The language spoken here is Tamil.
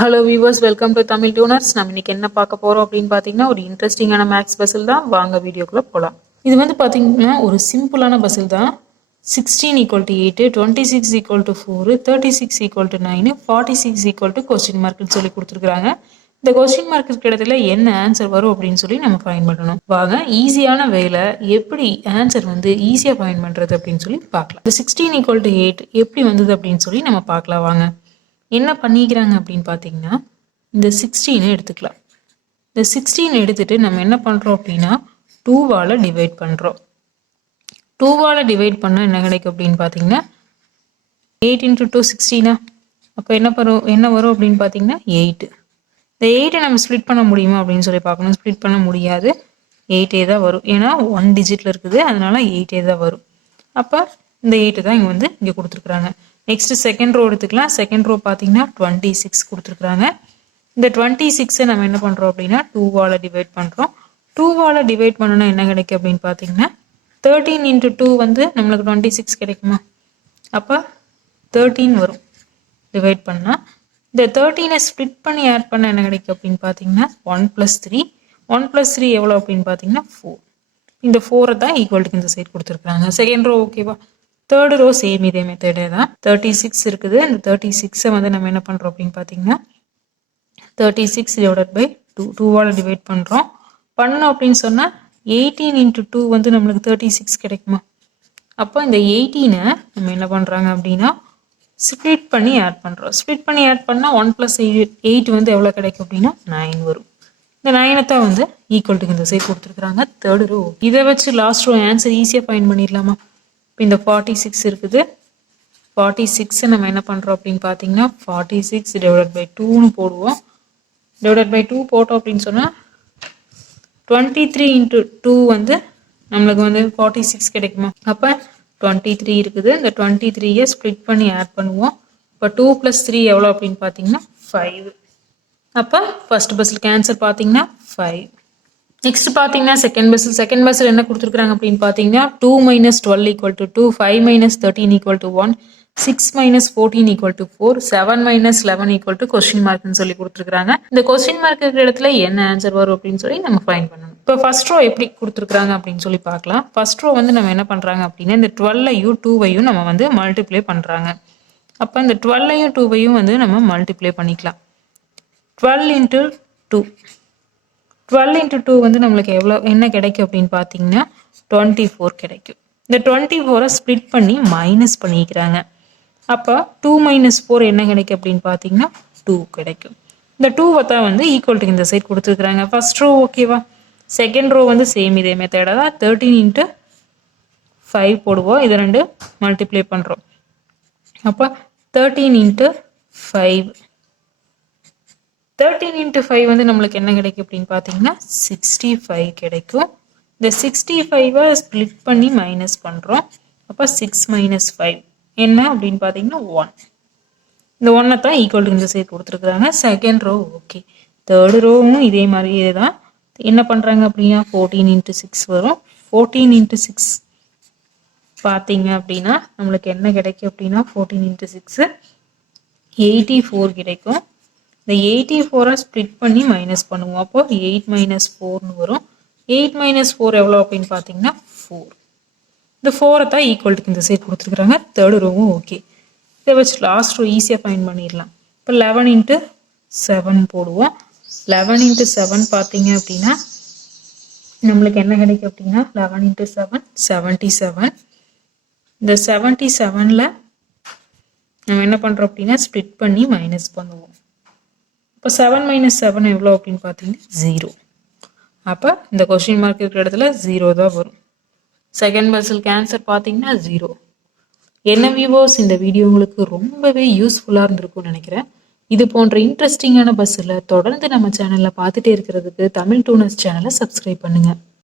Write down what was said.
Hello viewers, welcome to Tamil tuners. நம்ம இன்னைக்கு என்ன பார்க்க போறோம் அப்படின்னு பார்த்தீங்கன்னா, ஒரு இன்ட்ரெஸ்டிங்கான மேக்ஸ் பசில் தான். வாங்க வீடியோக்குள்ள போகலாம். இது வந்து பார்த்தீங்கன்னா ஒரு சிம்பிளான பசில் தான். 16 = 8, 26 = 4, 36 = 9, 46 கொஸ்டின் மார்க்னு சொல்லி கொடுத்துருக்காங்க. இந்த கொஸ்டின் மார்க்கு இடத்துல என்ன ஆன்சர் வரும் அப்படின்னு சொல்லி நம்ம ஃபைண்ட் பண்ணணும். வாங்க ஈஸியான வேலை எப்படி ஆன்சர் வந்து ஈஸியாக ஃபைண்ட் பண்ணுறது அப்படின்னு சொல்லி பார்க்கலாம். இந்த 16 = 8 எப்படி வந்தது அப்படின்னு சொல்லி நம்ம பார்க்கலாம். வாங்க என்ன பண்ணிக்கிறாங்க அப்படின்னு பார்த்தீங்கன்னா, இந்த 16 எடுத்துக்கலாம். இந்த 16 எடுத்துட்டு நம்ம என்ன பண்ணுறோம் அப்படின்னா 2வால் டிவைட் பண்ணுறோம். 2வால் டிவைட் பண்ணால் என்ன கிடைக்கும் அப்படின்னு பார்த்தீங்கன்னா 8 × 2 16. அப்போ என்ன வரும் அப்படின்னு பார்த்தீங்கன்னா 8. இந்த 8 நம்ம ஸ்ப்ளிட் பண்ண முடியுமா அப்படின்னு சொல்லி பார்க்கணும். ஸ்ப்ளிட் பண்ண முடியாது, 8 தான் வரும். ஏன்னா 1 டிஜிட்டில் இருக்குது, அதனால 8 தான் வரும். அப்போ இந்த 8 தான் இங்கே கொடுத்துருக்குறாங்க. நெக்ஸ்ட் செகண்ட் ரோ எடுத்துக்கலாம். செகண்ட் ரோ பார்த்தீங்கன்னா 26 கொடுத்துருக்குறாங்க. இந்த 26 நம்ம என்ன பண்ணுறோம் அப்படின்னா 2வால் டிவைட் பண்ணுறோம். 2வால் டிவைட் பண்ணோன்னா என்ன கிடைக்கும் அப்படின்னு பார்த்தீங்கன்னா 13 × 2 வந்து நம்மளுக்கு 26 கிடைக்குமா? அப்போ 13 வரும் டிவைட் பண்ணால். இந்த 13 ஸ்ப்ளிட் பண்ணி ஆட் பண்ண என்ன கிடைக்கும் அப்படின்னு பார்த்தீங்கன்னா 1 + 3. 1 + 3 எவ்வளோ அப்படின்னு பார்த்தீங்கன்னா 4. இந்த 4 தான் ஈக்குவல்ட்டுக்கு இந்த சைட் கொடுத்துருக்குறாங்க. செகண்ட் ரோ ஓகேவா? தேர்ட் ரோ சேம் இதே மெத்தடே தான். 36 இருக்குது. இந்த 36 வந்து நம்ம என்ன பண்ணுறோம் அப்படின்னு பார்த்தீங்கன்னா 36 / 2, 2வால் டிவைட் பண்ணுறோம். பண்ணோம் அப்படின்னு சொன்னால் 18 × 2 வந்து நம்மளுக்கு 36 கிடைக்குமா? அப்போ இந்த 18 நம்ம என்ன பண்ணுறாங்க அப்படின்னா ஸ்ப்ளிட் பண்ணி ஆட் பண்ணுறோம். ஸ்ப்ளிட் பண்ணி ஆட் பண்ணால் 1 + 8 வந்து எவ்வளோ கிடைக்கும் அப்படின்னா 9 வரும். இந்த 9 தான் வந்து ஈக்குவல்ட்டுக்கு இந்த சைட் கொடுத்துருக்குறாங்க. Third row. இதை வச்சு லாஸ்ட் ரோ ஆன்சர் ஈஸியாக ஃபைண்ட் பண்ணிடலாமா? இப்போ இந்த 46 இருக்குது. 46 நம்ம என்ன பண்ணுறோம் அப்படின்னு பார்த்தீங்கன்னா 46 / 2ன்னு போடுவோம். /2 போட்டோம் அப்படின்னு சொன்னால் 23 × 2 வந்து நம்மளுக்கு வந்து 46 கிடைக்குமா? அப்போ 23 இருக்குது. இந்த 23 ஸ்ப்ளிட் பண்ணி ஆட் பண்ணுவோம். இப்போ 2 + 3 எவ்வளோ அப்படின்னு பார்த்தீங்கன்னா 5. அப்போ ஃபர்ஸ்ட் பஸ்ஸுக்கு ஆன்சர் பார்த்தீங்கன்னா 5. நெக்ஸ்ட் பார்த்தீங்கன்னா செகண்ட் பஸ்ஸில் என்ன கொடுத்துருக்காங்க அப்படின்னு பார்த்தீங்கன்னா 2 - 12 = 2, 5 - 13 = 1, 6 - 14 = 4, 7 - 11 = கொஸ்டின் மார்க்னு சொல்லி கொடுத்துருக்காங்க. இந்த கொஸ்டின் மார்க் இருக்கிற இடத்துல என்ன ஆன்சர் வரும் அப்படின்னு சொல்லி நம்ம ஃபைண்ட் பண்ணணும். இப்போ ஃபர்ஸ்ட் ரோ எப்படி கொடுத்துருக்காங்க அப்படின்னு சொல்லி பார்க்கலாம். ஃபர்ஸ்ட் ரோ வந்து நம்ம என்ன பண்ணுறாங்க அப்படின்னா இந்த 12ஐயும் 2வையும் நம்ம வந்து மல்டிப்ளை பண்ணுறாங்க. அப்போ இந்த 12ஐயும் 2வையும் வந்து நம்ம மல்டிப்ளை பண்ணிக்கலாம். 12 × 2 12 × 2 வந்து நம்மளுக்கு என்ன கிடைக்கும் அப்படின்னு பார்த்தீங்கன்னா 24 கிடைக்கும். இந்த 24 ஸ்ப்ளிட் பண்ணி மைனஸ் பண்ணிக்கிறாங்க. அப்போ 2 - 4 என்ன கிடைக்கும் அப்படின்னு பார்த்தீங்கன்னா 2 கிடைக்கும். இந்த 2 தான் வந்து ஈக்குவல்ட்டுக்கு இந்த சைட் கொடுத்துருக்குறாங்க. ஃபர்ஸ்ட் ரோ ஓகேவா? செகண்ட் ரோ வந்து சேம் இதே மெத்தடாக தான். 13 × 5 போடுவோம். இது 2 மல்டிப்ளை பண்ணுறோம். அப்போ 13 × 5 13 × 5 வந்து நம்மளுக்கு என்ன கிடைக்கும் அப்படின்னு பார்த்தீங்கன்னா 65 கிடைக்கும். இந்த 65 ஸ்ப்ளிட் பண்ணி மைனஸ் பண்ணுறோம். அப்போ 6 - 5 என்ன அப்படின்னு பார்த்தீங்கன்னா 1. இந்த 1 தான் ஈக்குவல் இந்த சைட் கொடுத்துருக்குறாங்க. Second row okay. தேர்ட் ரோவும் இதே மாதிரியே தான். என்ன பண்ணுறாங்க அப்படின்னா 14 × 6 வரும். 14 × 6 பார்த்தீங்க அப்படின்னா நம்மளுக்கு என்ன கிடைக்கும் அப்படின்னா 14 × 6 84 கிடைக்கும். இந்த 84 ஸ்ப்ளிட் பண்ணி மைனஸ் பண்ணுவோம். அப்போ 8 - 4ன்னு வரும். 8 - 4 எவ்வளோ அப்படின்னு பார்த்தீங்கன்னா 4. இந்த 4 தான் ஈக்குவல்ட்டுக்கு இந்த சைட் கொடுத்துருக்குறாங்க. தேர்ட் ரோவும் ஓகே. இதை வச்சு லாஸ்ட் ரோ ஈஸியாக ஃபைண்ட் பண்ணிடலாம். இப்போ 11 × 7 போடுவோம். 11 × 7 பார்த்தீங்க அப்படின்னா நம்மளுக்கு என்ன கிடைக்கும் அப்படின்னா 11 × 7 77. இந்த 77ல் நம்ம என்ன பண்ணுறோம் அப்படின்னா ஸ்ப்ளிட் பண்ணி மைனஸ் பண்ணுவோம். இப்போ 7 - 7 எவ்வளோ அப்படின்னு பார்த்தீங்கன்னா 0. அப்போ இந்த கொஸ்டின் மார்க் இருக்கிற இடத்துல 0 தான் வரும். செகண்ட் பஸ்ஸுக்கு ஆன்சர் பார்த்தீங்கன்னா 0. என்ன வியூவர்ஸ், இந்த வீடியோ உங்களுக்கு ரொம்பவே யூஸ்ஃபுல்லாக இருந்திருக்கும்னு நினைக்கிறேன். இது போன்ற இன்ட்ரெஸ்டிங்கான பஸ்ஸில் தொடர்ந்து நம்ம சேனலில் பார்த்துட்டே இருக்கிறதுக்கு தமிழ் டியூனர்ஸ் சேனலை சப்ஸ்கிரைப் பண்ணுங்கள்.